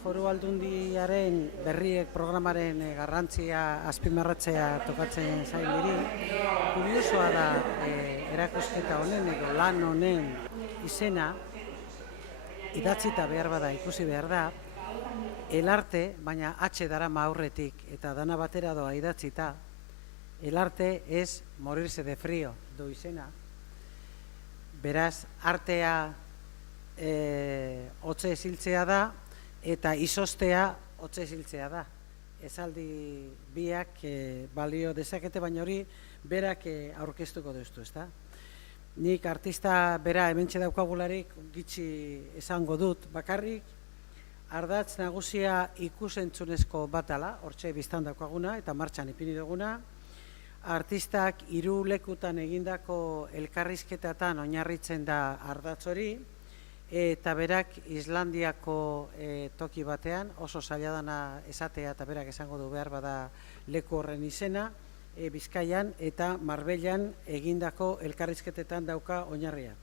Foru Aldundiaren berriek programaren garrantzia azpimarratzea tokatzen zain diri. Kuriosoa da erakusketa honen edo lan honen izena, idatzita behar bada, ikusi behar da, el arte, baina H darama aurretik eta dana batera doa idatzita, el arte es morirse de frío, du izena. Beraz, artea hotze eziltzea da, eta izostea hotze eziltzea da. Esaldi biak balio dezakete, baina hori berak aurkeztuko duztu, ezta? Nik artista bera hementxe daukagularik gitxi esango dut, bakarrik ardatz nagusia ikusentzunezko batala, hortxe biztan daukaguna eta martxan ipini duguna. Artistak 3 lekutan egindako elkarrizketatan oinarritzen da ardatz hori, eta berak Islandiako toki batean, oso zaila dana esatea eta berak esango du behar bada leku horren izena, Bizkaian eta Marbellan egindako elkarrizketetan dauka oinarria.